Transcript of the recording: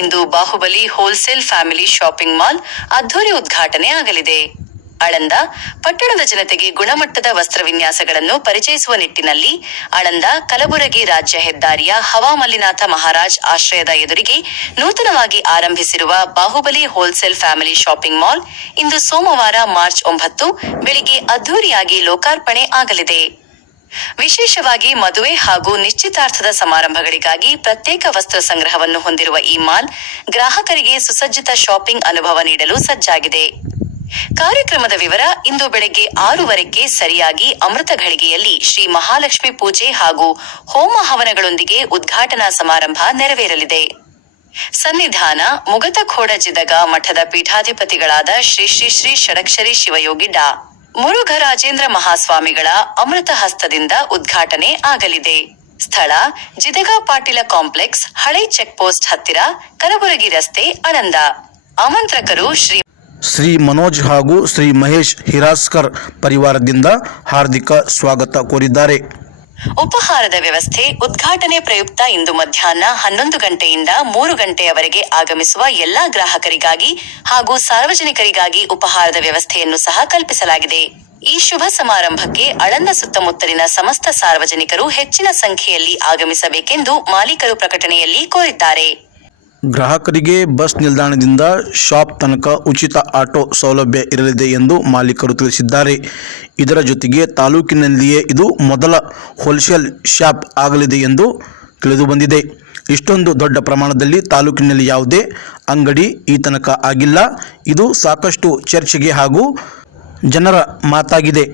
ಇಂದು Baahubali wholesale family shopping mall ಅದ್ಧೂರಿ ಉದ್ಘಾಟನೆ ಆಗಲಿದೆ. ಆಳಂದ ಪಟ್ಟಣದ ಜನತೆಗೆ ಗುಣಮಟ್ಟದ ವಸ್ತ್ರವಿನ್ಯಾಸಗಳನ್ನು ಪರಿಚಯಿಸುವ ನಿಟ್ಟಿನಲ್ಲಿ ಆಳಂದ ಕಲಬುರಗಿ ರಾಜ್ಯ ಹೆದ್ದಾರಿಯ ಹವಾಮಲ್ಲಿನಾಥ ಮಹಾರಾಜ್ ಆಶ್ರಯದ ಎದುರಿಗೆ ನೂತನವಾಗಿ ಆರಂಭಿಸಿರುವ Baahubali wholesale family shopping mall ಇಂದು ಸೋಮವಾರ ಮಾರ್ಚ್ 9 ಬೆಳಿಗ್ಗೆ ಅದ್ಧೂರಿಯಾಗಿ ಲೋಕಾರ್ಪಣೆ ಆಗಲಿದೆ. ವಿಶೇಷವಾಗಿ ಮದುವೆ ಹಾಗೂ ನಿಶ್ಚಿತಾರ್ಥದ ಸಮಾರಂಭಗಳಿಗಾಗಿ ಪ್ರತ್ಯೇಕ ವಸ್ತ್ರ ಸಂಗ್ರಹವನ್ನು ಹೊಂದಿರುವ ಈ ಮಾಲ್ ಗ್ರಾಹಕರಿಗೆ ಸುಸಜ್ಜಿತ ಶಾಪಿಂಗ್ ಅನುಭವ ನೀಡಲು ಸಜ್ಜಾಗಿದೆ. ಕಾರ್ಯಕ್ರಮದ ವಿವರ. ಇಂದು ಬೆಳಗ್ಗೆ 6:15ಕ್ಕೆ ಸರಿಯಾಗಿ ಅಮೃತ ಘಳಿಗೆಯಲ್ಲಿ ಶ್ರೀ ಮಹಾಲಕ್ಷ್ಮಿ ಪೂಜೆ ಹಾಗೂ ಹೋಮ ಹವನಗಳೊಂದಿಗೆ ಉದ್ಘಾಟನಾ ಸಮಾರಂಭ ನೆರವೇರಲಿದೆ. ಸನ್ನಿಧಾನ ಮುಗತಖೋಡ ಜಿದಗ ಮಠದ ಪೀಠಾಧಿಪತಿಗಳಾದ ಶ್ರೀ ಶ್ರೀ ಶ್ರೀ ಷಡಕ್ಷರಿ ಶಿವಯೋಗಿ ಡಾ. ಮುರುಘರಾಜೇಂದ್ರ ಮಹಾಸ್ವಾಮಿಗಳ ಅಮೃತ ಹಸ್ತದಿಂದ ಉದ್ಘಾಟನೆ ಆಗಲಿದೆ. ಸ್ಥಳ ಜಿದಗ ಪಾಟೀಲ ಕಾಂಪ್ಲೆಕ್ಸ್, ಹಳೆ ಚೆಕ್ ಪೋಸ್ಟ್ ಹತ್ತಿರ, ಕಲಬುರಗಿ ರಸ್ತೆ, ಆಳಂದ. ಆಮಂತ್ರಕರು ಶ್ರೀ ಮನೋಜ್ ಹಾಗೂ ಶ್ರೀ ಮಹೇಶ್ ಹಿರಾಸ್ಕರ್ ಪರಿವಾರದಿಂದ ಹಾರ್ದಿಕ ಸ್ವಾಗತ ಕೋರಿದ್ದಾರೆ. ಉಪಹಾರದ ವ್ಯವಸ್ಥೆ. ಉದ್ಘಾಟನೆ ಪ್ರಯುಕ್ತ ಇಂದು ಮಧ್ಯಾಹ್ನ 11 ಗಂಟೆಯಿಂದ 3 ಗಂಟೆಯವರೆಗೆ ಆಗಮಿಸುವ ಎಲ್ಲಾ ಗ್ರಾಹಕರಿಗಾಗಿ ಹಾಗೂ ಸಾರ್ವಜನಿಕರಿಗಾಗಿ ಉಪಹಾರದ ವ್ಯವಸ್ಥೆಯನ್ನು ಸಹ ಕಲ್ಪಿಸಲಾಗಿದೆ. ಈ ಶುಭ ಸಮಾರಂಭಕ್ಕೆ ಆಳಂದ ಸುತ್ತಮುತ್ತಲಿನ ಸಮಸ್ತ ಸಾರ್ವಜನಿಕರು ಹೆಚ್ಚಿನ ಸಂಖ್ಯೆಯಲ್ಲಿ ಆಗಮಿಸಬೇಕೆಂದು ಮಾಲೀಕರು ಪ್ರಕಟಣೆಯಲ್ಲಿ ಕೋರಿದ್ದಾರೆ. ಗ್ರಾಹಕರಿಗೆ ಬಸ್ ನಿಲ್ದಾಣದಿಂದ ಶಾಪ್ ತನಕ ಉಚಿತ ಆಟೋ ಸೌಲಭ್ಯ ಇರಲಿದೆ ಎಂದು ಮಾಲೀಕರು ತಿಳಿಸಿದ್ದಾರೆ. ಇದರ ಜೊತೆಗೆ ತಾಲೂಕಿನಲ್ಲಿಯೇ ಇದು ಮೊದಲ ಹೋಲ್ಸೇಲ್ ಶಾಪ್ ಆಗಲಿದೆ ಎಂದು ತಿಳಿದುಬಂದಿದೆ. ಇಷ್ಟೊಂದು ದೊಡ್ಡ ಪ್ರಮಾಣದಲ್ಲಿ ತಾಲೂಕಿನಲ್ಲಿ ಯಾವುದೇ ಅಂಗಡಿ ಈ ತನಕ ಆಗಿಲ್ಲ. ಇದು ಸಾಕಷ್ಟು ಚರ್ಚೆಗೆ ಹಾಗೂ ಜನರ ಮಾತಾಗಿದೆ.